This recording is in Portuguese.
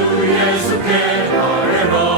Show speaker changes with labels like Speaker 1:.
Speaker 1: Jesus quer, ora, irmão.